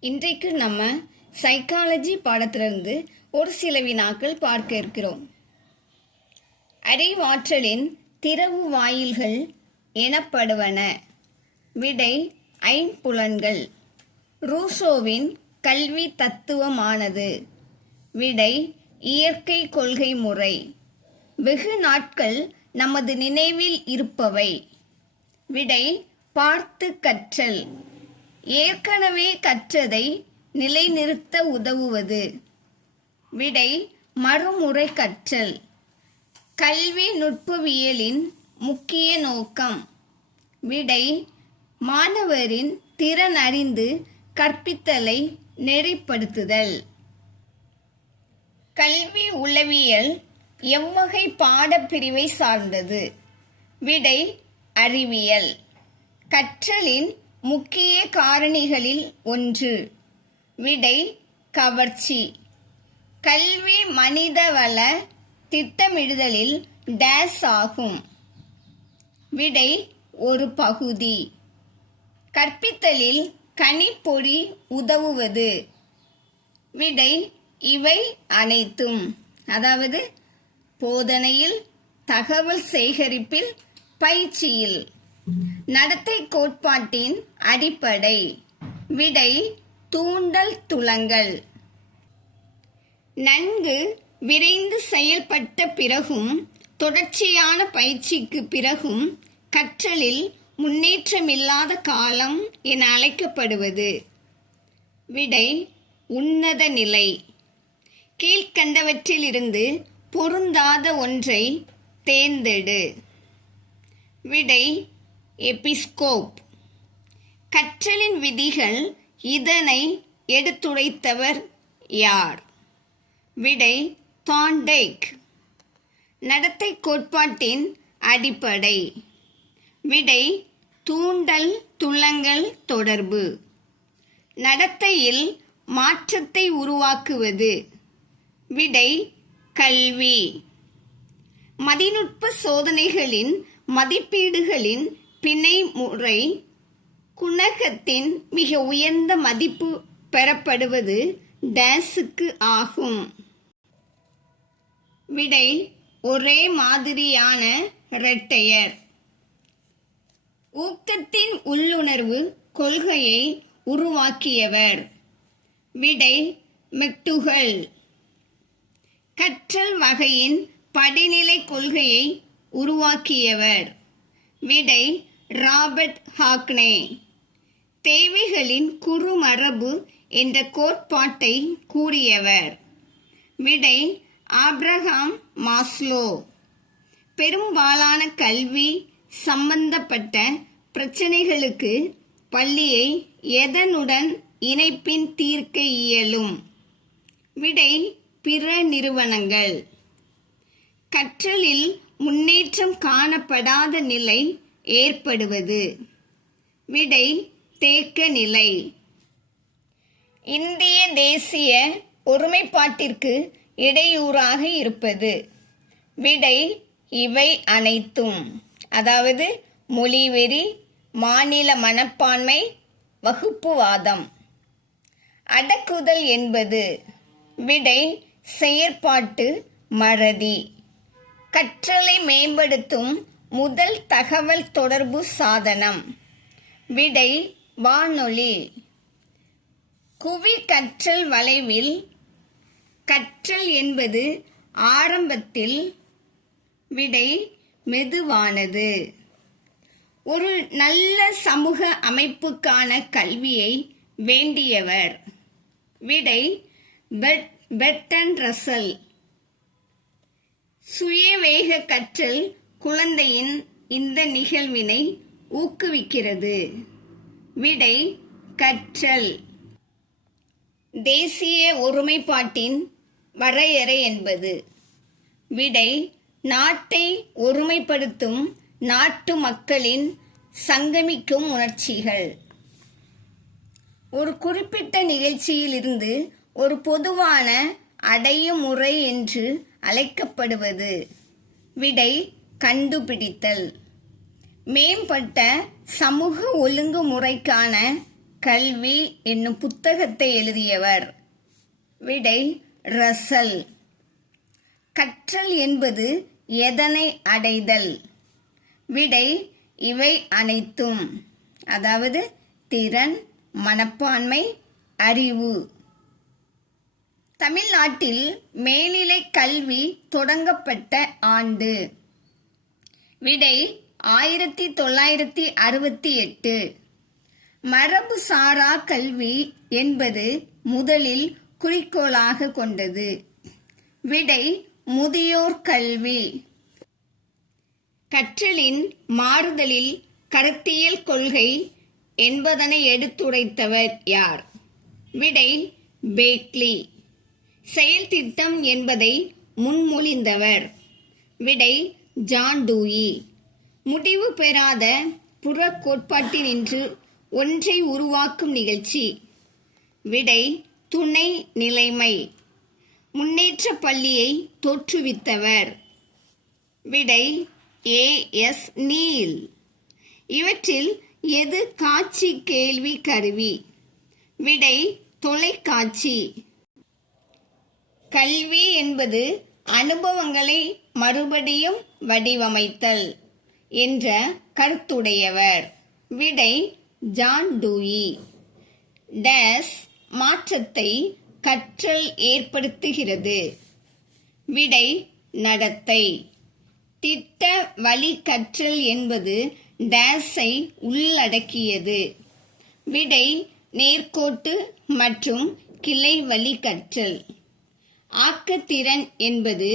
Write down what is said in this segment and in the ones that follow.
இன்றைக்கு நம்ம சைக்காலஜி பாடத்திலிருந்து ஒரு சில வினாக்கள் பார்க்க இருக்கிறோம். அறிவாற்றலின் திறவு வாயில்கள் எனப்படுவன. விடை ஐம்புலன்கள். ரூசோவின் கல்வி தத்துவமானது. விடை இயற்கை கொள்கை முறை. வெகு நாட்கள் நமது நினைவில் இருப்பவை. விடை பார்த்து கற்றல். ஏற்கனவே கற்றதை நிலைநிறுத்த உதவுவது. விடை மறுமுறை கற்றல். கல்வி நுட்பவியலின் முக்கிய நோக்கம். விடை மாணவரின் திறன் அறிந்து கற்பித்தலை நெறிப்படுத்துதல். கல்வி உளவியல் எவ்வகை பாடப்பிரிவை சார்ந்தது? விடை அறிவியல். கற்றலின் முக்கிய காரணிகளில் ஒன்று. விடை கவர்ச்சி. கல்வி மனிதவள திட்டமிடுதலில் டேஸ் ஆகும். விடை ஒரு பகுதி. கற்பித்தலில் கணிப்பொறி உதவுவது. விடை இவை அனைத்தும். அதாவது போதனையில், தகவல் சேகரிப்பில், பயிற்சியில். நடத்தை கோட்பாட்டின் அடிப்படை. விடை தூண்டல் துலங்கல். நன்கு விரைந்து செயல்பட்ட பிறகும் தொடர்ச்சியான பயிற்சிக்கு பிறகும் கற்றலில் முன்னேற்றமில்லாத காலம் என அழைக்கப்படுவது. விடை உன்னத நிலை. கீழ்கண்டவற்றிலிருந்து பொருந்தாத ஒன்றை தேர்ந்தெடு. விடை எபிஸ்கோப். கற்றலின் விதிகள் இதனை எடுத்துரைத்தவர் யார்? விடை தாண்டேக். நடத்தை கோட்பாட்டின் அடிப்படை. விடை தூண்டல் துலங்கல் தொடர்பு. நடத்தையில் மாற்றத்தை உருவாக்குவது. விடை கல்வி. மதிநுட்ப சோதனைகளின் மதிப்பீடுகளின் பிணை முறை. குணகத்தின் மிக உயர்ந்த மதிப்பு பெறப்படுவது டேஸுக்கு ஆகும். விடை ஒரே மாதிரியான இரட்டையர். ஊக்கத்தின் உள்ளுணர்வு கொள்கையை உருவாக்கியவர். விடை மெக்டூகல். கற்றல் வகையின் படிநிலை கொள்கையை உருவாக்கியவர். விடை ராபர்ட் ஹாக்னே. தேவைகளின் குறுமரபு என்ற கோட்பாட்டை கூறியவர். விடை ஆப்ரஹாம் மாஸ்லோ. பெரும்பாலான கல்வி சம்பந்தப்பட்ட பிரச்சனைகளுக்கு பள்ளியை எதனுடன் இணைப்பின் தீர்க்க இயலும்? விடை பிற நிறுவனங்கள். கற்றலில் முன்னேற்றம் காணப்படாத நிலை ஏற்படுவது. விடை தேக்க நிலை. இந்திய தேசிய ஒருமைப்பாட்டிற்கு இடையூறாக இருப்பது. விடை இவை அனைத்தும். அதாவது மொழிவெறி, மாநில மனப்பான்மை, வகுப்புவாதம். அடக்குதல் என்பது. விடை செயற்பாட்டு மறதி. கற்றலை மேம்படுத்தும் முதல் தகவல் தொடர்பு சாதனம். விடை வானொலி. குவி கற்றல் வளைவில் கற்றல் என்பது ஆரம்பத்தில். விடை மெதுவானது. ஒரு நல்ல சமூக அமைப்புக்கான கல்வியை வேண்டியவர். விடை பெர்ட்ரண்ட் ரசல். சுயவேக கற்றல் குழந்தையின் இந்த நிகழ்வினை ஊக்குவிக்கிறது. விடை கற்றல். தேசிய ஒருமைப்பாட்டின் வரையறை என்பது. விடை நாட்டை ஒருமைப்படுத்தும் நாட்டு மக்களின் சங்கமிக்கும் உணர்ச்சிகள். ஒரு குறிப்பிட்ட நிகழ்ச்சியிலிருந்து ஒரு பொதுவான அடையும் முறை என்று அழைக்கப்படுவது. விடை கண்டுபிடித்தல். மேம்பட்ட சமூக ஒழுங்குமுறைக்கான கல்வி என்னும் புத்தகத்தை எழுதியவர்? விடை ரசல். கற்றல் என்பது எதனை அடைதல்? விடை இவை அனைத்தும், அதாவது திறன், மனப்பான்மை, அறிவு. தமிழ்நாட்டில் மேல்நிலை கல்வி தொடங்கப்பட்ட ஆண்டு? விடை 1968. மரபு சாரா கல்வி என்பது முதலில் குறிக்கோளாக கொண்டது. விடை முதியோர் கல்வி. கற்றலின் மாறுதலில் கருத்தியல் கொள்கை என்பதனை எடுத்துரைத்தவர் யார்? விடை பேக்லி. செயல் திட்டம் என்பதை முன்மொழிந்தவர்? விடை ஜான் டூயி. முடிவு பெறாத புற கோட்பாட்டினின்று ஒன்றை உருவாக்கும் நிகழ்ச்சி? விடை துணை நிலைமை. முன்னேற்ற பள்ளியை தோற்றுவித்தவர்? விடை A.S. நீல். இவற்றில் எது காட்சி கேள்வி கருவி? விடை தொலைக்காட்சி. கல்வி என்பது அனுபவங்களை மறுபடியும் வடிவமைத்தல் என்ற கருத்துடையவர்? விடை ஜான் டூயி. டேஸ் மாற்றத்தை கற்றல் ஏற்படுத்துகிறது? விடை நடத்தை. திட்ட வழி கற்றல் என்பது டேஸை உள்ளடக்கியது? விடை நேர்கோட்டு மற்றும் கிளை வழி கற்றல். ஆக்கத்திறன் என்பது?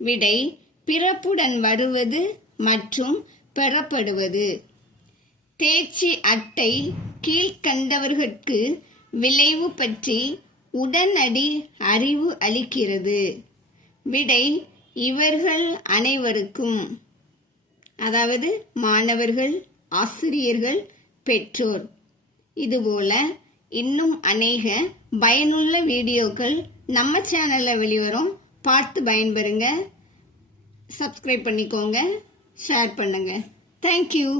விடை பிறப்புடன் வருவது மற்றும் பெறப்படுவது. தேர்ச்சி அட்டை கீழ்கண்டவர்களுக்கு விளைவு பற்றி உடனடி அறிவு அளிக்கிறது? விடை இவர்கள் அனைவருக்கும், அதாவது மாணவர்கள், ஆசிரியர்கள், பெற்றோர். இதுபோல இன்னும் அநேக பயனுள்ள வீடியோக்கள் நம்ம சேனலில் வெளிவரும். பார்த்து பயன்பெறுங்க. சப்ஸ்கிரைப் பண்ணிக்கோங்க, ஷேர் பண்ணுங்க. தேங்க்யூ.